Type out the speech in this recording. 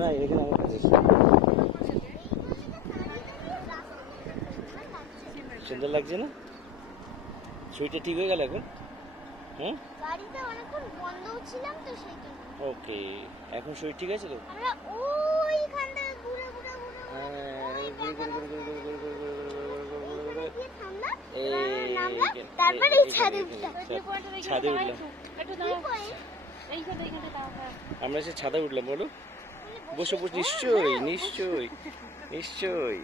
না এখানে আমার কাছে সুন্দর লাগছে না? শরীরটা ঠিক হয়ে গেল এখন? হুম, গাড়িতে অনেকক্ষণ বন্ধ ছিলাম তো সেই জন্য। ওকে, এখন শরীর ঠিক আছে তো? আমরা ওইখান থেকে ঘুরে ঘুরে ঘুরে তারপরে এই ছাদে উঠলাম। ছাদে উঠলাম, আমরা সে ছাদে উঠলাম। বলো, বসে বসে নিশ্চয়ই নিশ্চয়ই নিশ্চয়ই।